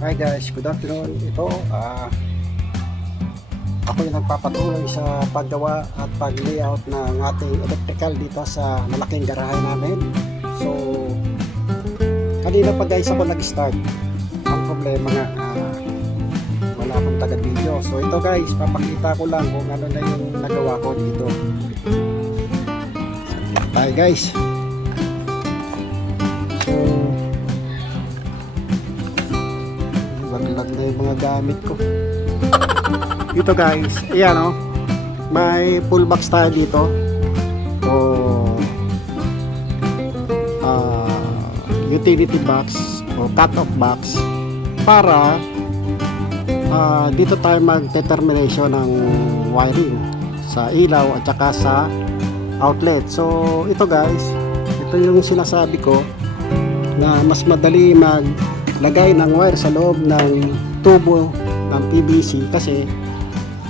Hi guys, good afternoon. Ako yung nagpapatuloy sa paggawa at pag-layout ng ating electrical dito sa malaking garahe namin. So, kanina pa guys ako nag-start. Ang problema nga, wala akong taga-video. So ito guys, papakita ko lang kung ano na yung nagawa ko dito. Tayo guys. So, laglag na yung mga gamit ko. Ito guys, ayan o, may full box tayo dito. So, utility box o cut-off box para dito tayo mag-determination ng wiring sa ilaw at saka sa outlet. So, ito guys, ito yung sinasabi ko na mas madali maglagay ng wire sa loob ng tubo ng PVC kasi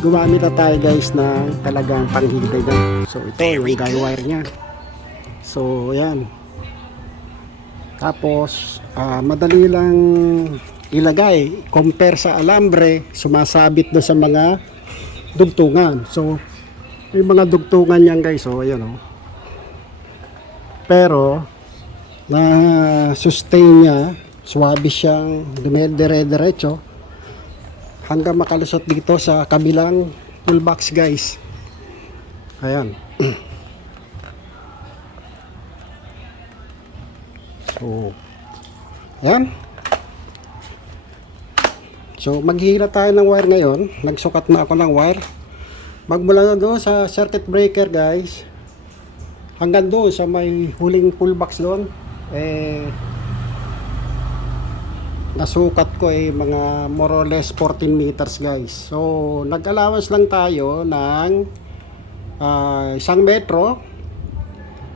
gumamit na tayo guys na talagang panghihigagan. So ito yung guy wire nya. So yan. Tapos madali lang ilagay compare sa alambre, sumasabit do sa mga dugtungan. So may mga dugtungan yan guys. So ayan o. Pero na sustain niya, swabe siyang dumedere-derecho hanggang makalusot dito sa kabilang toolbox guys. Ayan. So ayan. So maghihila tayo ng wire ngayon. Nagsukat na ako ng wire. Magmula na doon sa circuit breaker guys hanggang doon sa may huling toolbox doon, nasukat ko mga more or less 14 meters guys. So nag-allowance lang tayo ng 1 metro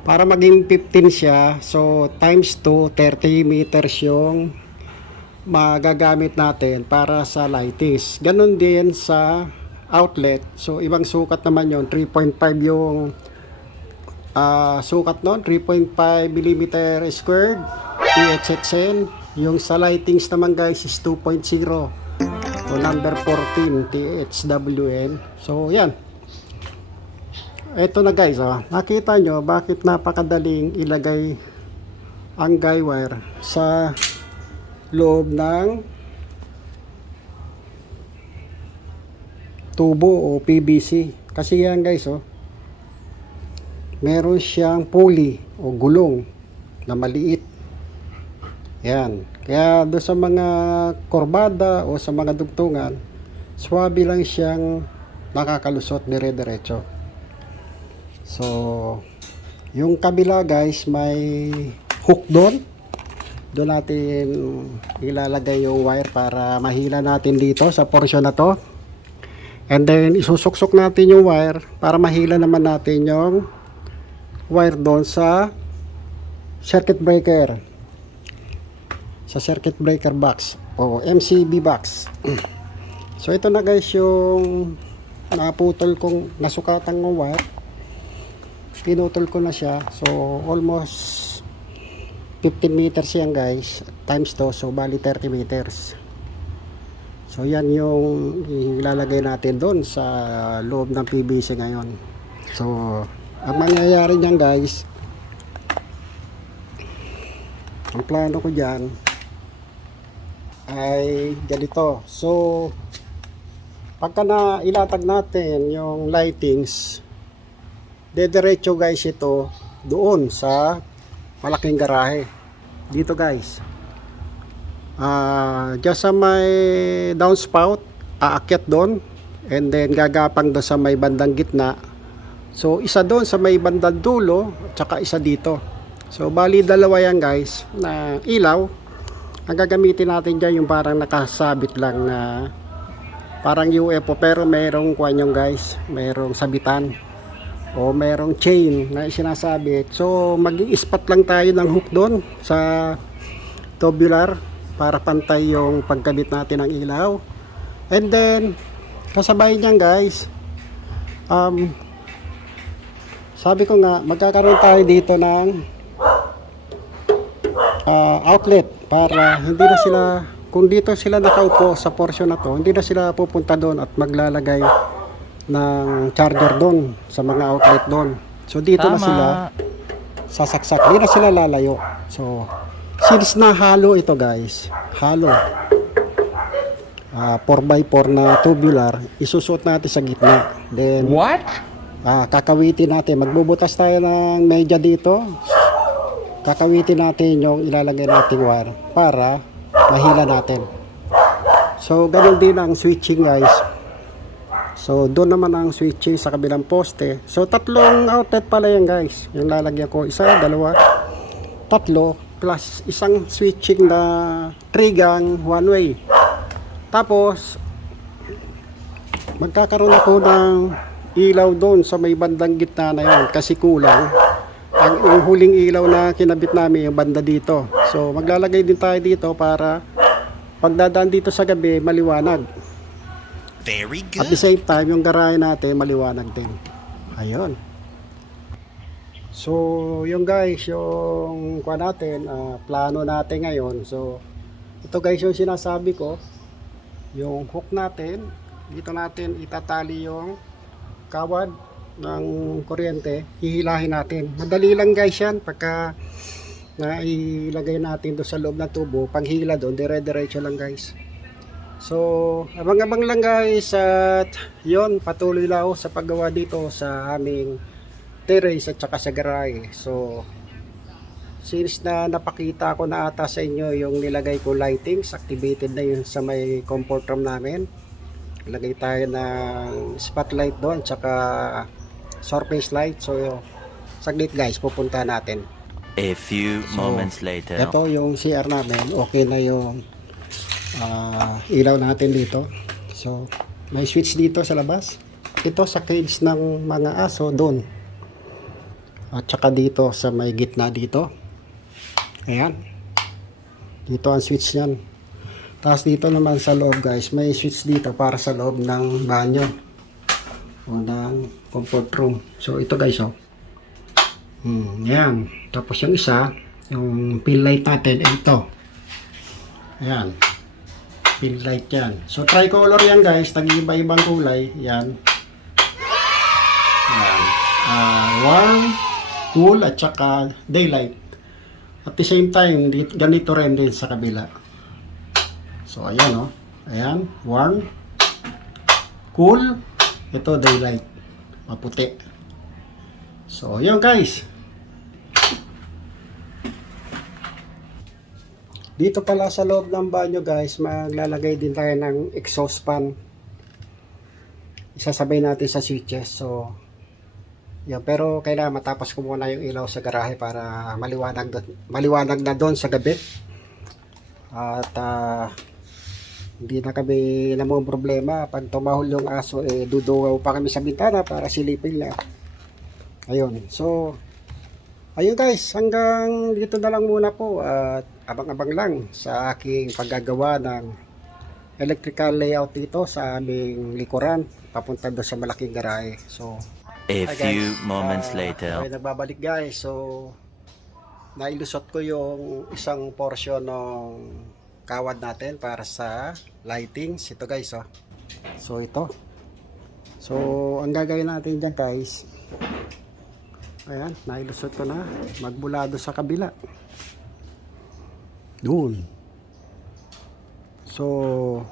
para maging 15 siya. So times 2, 30 meters yung magagamit natin para sa lightings. Ganon din sa outlet. So ibang sukat naman yon, 3.5 yung sukat nun, 3.5 mm squared THXN. Yung sa lightings naman guys is 2.0. So number 14 THWN. So yan. Ito na guys, nakita nyo bakit napakadaling ilagay ang guy wire sa loob ng tubo o PVC. Kasi yan guys, meron siyang pulley o gulong na maliit. Yan. Kaya do sa mga korbada o sa mga dugtungan, swabe lang siyang nakakalusot dire-diretso. So, yung kabila guys, may hook doon. Doon natin ilalagay yung wire para mahila natin dito sa portion na to. And then, isusuksok natin yung wire para mahila naman natin yung wire doon sa circuit breaker. Sa circuit breaker box o MCB box. So ito na guys yung naputol kong nasukatan ng wire. Pinutol ko na siya. So almost 15 meters yan guys times 2, so bali 30 meters. So yan yung ilalagay natin doon sa loob ng PVC ngayon. So ang mangyayari niyan guys, ang plano ko dyan ay ganito. So pagka na ilatag natin yung lightings, dediretso guys ito doon sa malaking garahe dito guys. Just sa may downspout, aakyat doon and then gagapang doon sa may bandang gitna. So isa doon sa may bandang dulo at saka isa dito. So bali dalawa yan guys na ilaw. Ang gagamitin natin dyan yung parang nakasabit lang na parang UFO, pero merong kuwanyong guys, merong sabitan o merong chain na sinasabit. So mag-i-spot lang tayo ng hook doon sa tubular para pantay yung pagkabit natin ng ilaw. And then kasabay niyan guys, sabi ko nga magkakaroon tayo dito ng outlet para hindi na sila kung dito sila nakaupo sa portion na to, hindi na sila pupunta doon at maglalagay ng charger doon sa mga outlet doon. So dito na sila sasaksak, hindi na sila lalayo. So since na halo ito guys, halo 4x4 na tubular, isusuot natin sa gitna. Then kakawitin natin, magbubutas tayo ng media dito, kakawitin natin yung ilalagay nating wire para mahila natin. So ganun din ang switching guys. So doon naman ang switching sa kabilang poste. So tatlong outlet pala yan guys, yung lalagyan ko, isa, dalawa, tatlo, plus isang switching na 3-gang one way. Tapos magkakaroon ako ng ilaw doon sa may bandang gitna na yun kasi kulang. Ang huling ilaw na kinabit namin yung banda dito. So maglalagay din tayo dito para pagdadaan dito sa gabi maliwanag. Very good. At the same time yung garahe natin maliwanag din. Ayun. So yung guys, yung plano natin ngayon. So ito guys yung sinasabi ko, yung hook natin, dito natin itatali yung kawad ng kuryente, hihilahin natin. Madali lang guys yan, pagka nailagay natin doon sa loob ng tubo, panghila doon, dire-diretso lang guys. So abang-abang lang guys, at yon, patuloy lang ako sa paggawa dito sa aming terrace at saka sa garahe. So since na napakita ko na ata sa inyo yung nilagay ko lightings, activated na yun sa may comfort room namin. Lagay tayo ng spotlight doon tsaka surface light. So saglit guys, pupunta natin. A few moments later. Ito yung CR namin, okay na yung ilaw natin dito. So may switch dito sa labas, ito sa cage ng mga aso doon, at saka dito sa may gitna dito. Ayan, dito ang switch yan. Tapos dito naman sa loob guys, may switch dito para sa loob ng banyo o ng comfort room. So ito guys, ayan. Tapos yung isa, yung pin light natin, ito. Ayan, pin light yan. So tricolor yan guys, tag-iba-ibang kulay. Yan. Ayan. Warm, cool, at saka daylight. At the same time, ganito rin din sa kabila. So ayan ayan, warm, cool, ito daylight, maputi. So ayan guys. Dito pala sa loob ng banyo guys, maglalagay din tayo ng exhaust fan. Isasabay natin sa switches. So yeah, pero kailangan matapos ko muna yung ilaw sa garahe para maliwanag na doon sa gabi. At hindi na kami namang problema pag tumahol yung aso, dudugaw pa kami sa bintana para silipin na. Ayun. So ayun guys, hanggang dito na lang muna po, at abang-abang lang sa aking paggagawa ng electrical layout dito sa aming likuran papunta doon sa malaking garahe. So a few moments later. Okay, nagbabalik guys. So nailusot ko yung isang portion ng kawad natin para sa lightings. Ito guys, so ito. So ang gagawin natin dyan guys, ayan, nailusot ko na, magbulado sa kabila doon. So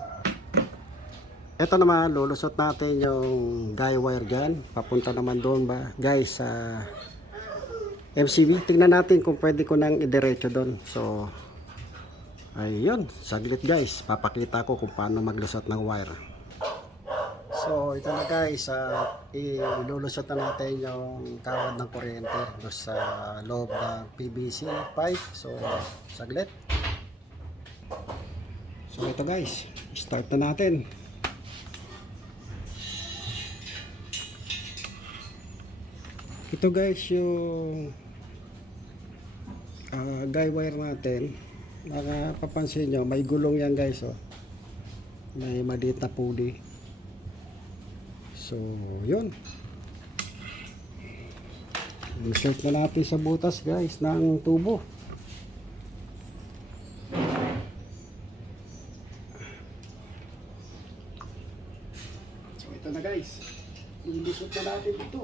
eto naman, lulusot natin yung guy wire dyan, papunta naman doon ba guys sa MCB. Tingnan natin kung pwede ko nang idiretso doon. So ayun, saglit guys, papakita ko kung paano maglusot ng wire. So ito na guys, ilulusot na natin yung kawad ng kuryente doon sa loob ng PVC pipe. So saglit. So ito guys, start na natin. Ito guys yung guy wire natin. Nakapapansin nyo, may gulong yan guys, may maliit na pulley. So yun, insert na natin sa butas guys ng tubo. ito na guys. Ilusot na natin ito.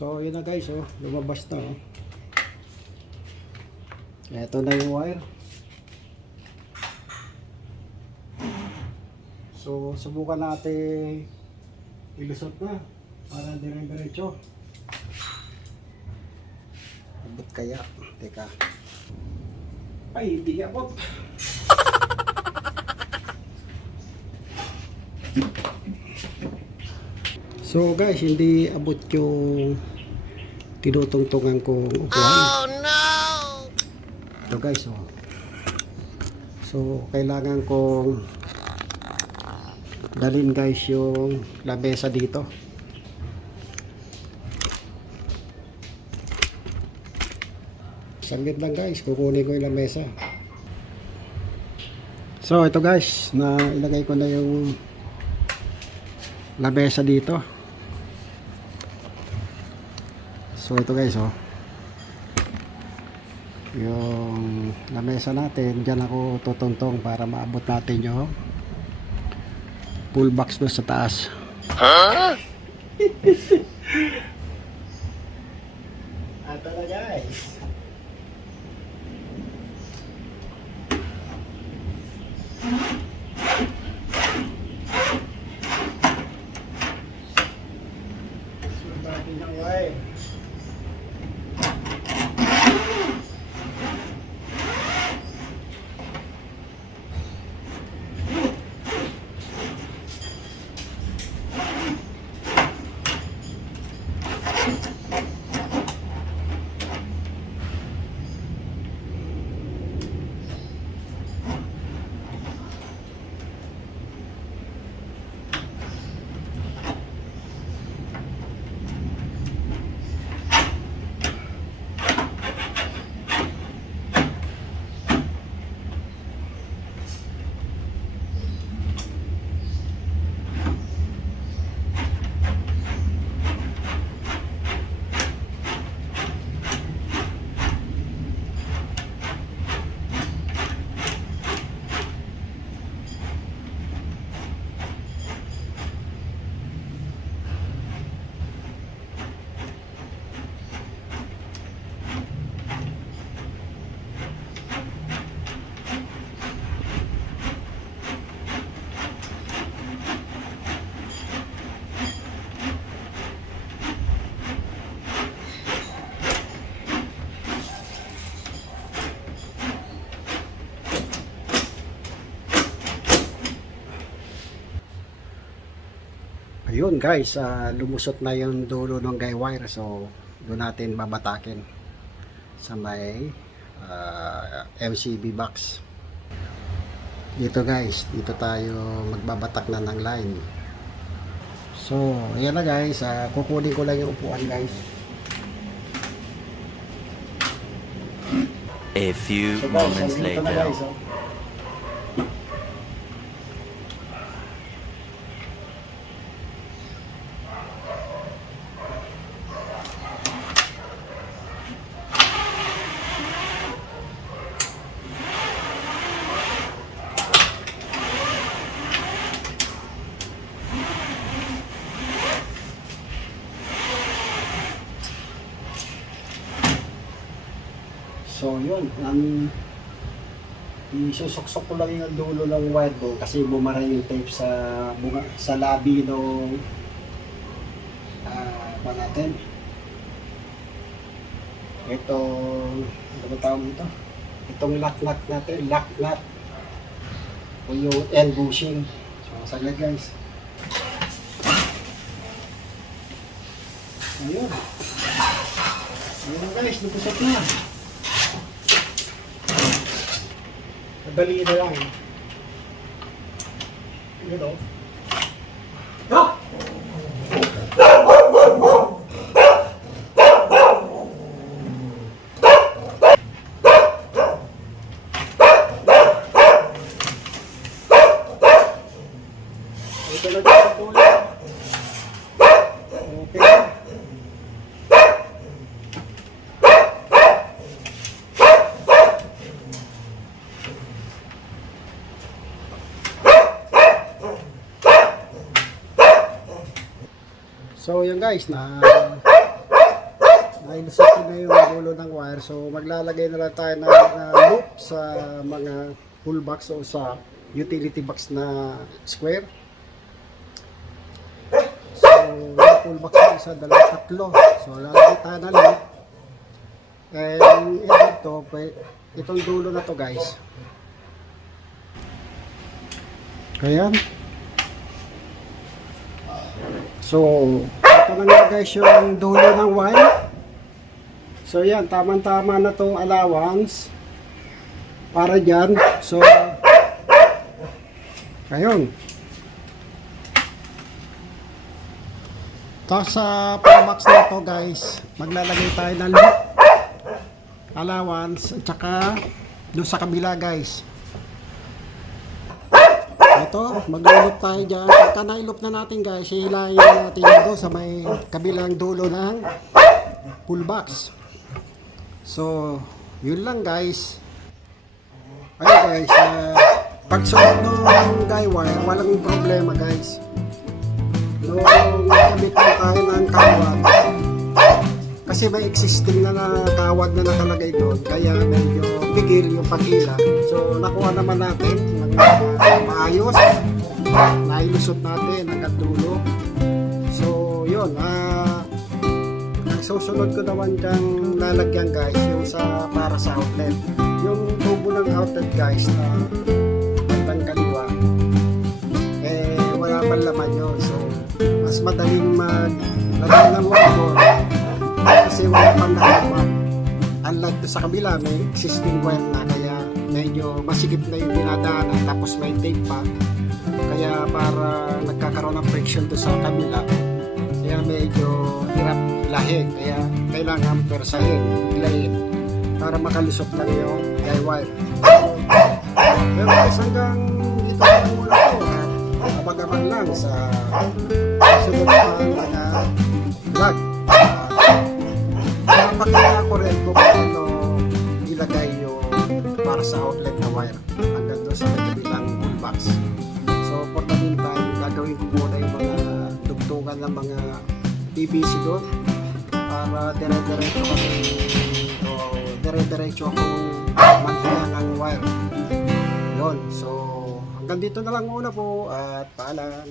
So, yun na guys, oh, lumabas na, oh. Ito na yung wire. So, subukan natin ilusot na para dire-diretso. Abot kaya? Teka. Ay, hindi abot. So guys, hindi abot yung tinutungtungan kong upuan. Oh no! Ito guys, oh. So, kailangan kong dalhin guys yung lamesa dito. Saglit lang guys, kukunin ko yung lamesa. So, ito guys, na ilagay ko na yung lamesa dito. So ito guys, oh, yung lamesa natin, dyan ako tutuntong para maabot natin yung pull box doon sa taas. Huh? Ito na guys. Sunod natin yung wire. Ayun guys, lumusot na yung dulo ng guy wire, so doon natin babatakin sa may MCB box. Dito guys, dito tayo magbabatak na ng line. So ayan na guys, kukunin ko lang yung upuan guys. A few So guys, moments dito na later. guys, oh. So yun, isusuksok ko lang yung dulo ng wire ko kasi bumara yung tape sa labi ng pa natin. Itong, ano ba tawag dito? Itong lock nut natin, lock nut o yung end bushing. So saglit guys. Ayun. Ayun guys, nagusap na. Madali na lang. Yun o. So yun guys, nailusot ko na yung dulo ng wire. So maglalagay na lang tayo ng loop sa mga pull box o sa utility box na square. So yung pull box na isa, dalawa, tatlo. So lalagay tayo na loop. And itong dulo na to guys. Ayan. So, ito na nga guys yung dulo ng wire. So yan, tamang-tama na tong allowance para dyan. So, ayun. Tapos sa pullbox na to guys, maglalagay tayo ng loop, allowance, at saka doon sa kabila guys. Ito, mag-loop tayo dyan. Pagka na-loop na natin guys, hihilahin na natin ito sa may kabilang dulo ng pull box. So, yun lang guys. Ayun guys, pagsunod ng guy wire, walang problema guys. Nung nakabit na tayo ng kawad, kasi may existing na kawad na nakalagay doon, kaya medyo bigil yung paghila. So, nakuha naman natin ng maayos. Nailusot natin hanggang dulo. So, yun. Ang susunod ko naman dyan lalagyan guys, yung para sa outlet. Yung tubo ng outlet guys na bandang kaliwa, wala man laman yun. So, mas madaling maglagay ng motor kasi wala pang nakapag. Unlike sa kabila, may existing wire na, kaya medyo masikip na yung dinadaanan, tapos may tape pa, kaya para nagkakaroon ng friction to sa kabila, kaya medyo hirap lahin, kaya kailangan persahin, ilayin para makalusot lang yung guy wire. Pero guys, hanggang dito ang mula ko, abag-abag lang sa sunod na mga vlog. Napakita ko rin kung paano ilagay yung para sa outlet na wire hanggang doon sa kabilang pull box. So for the meantime, gagawin ko muna yung mga tugtungan ng mga PVC doon para dire-diretso akong maghilang ang wire. Yun. So hanggang dito na lang muna po at paalam.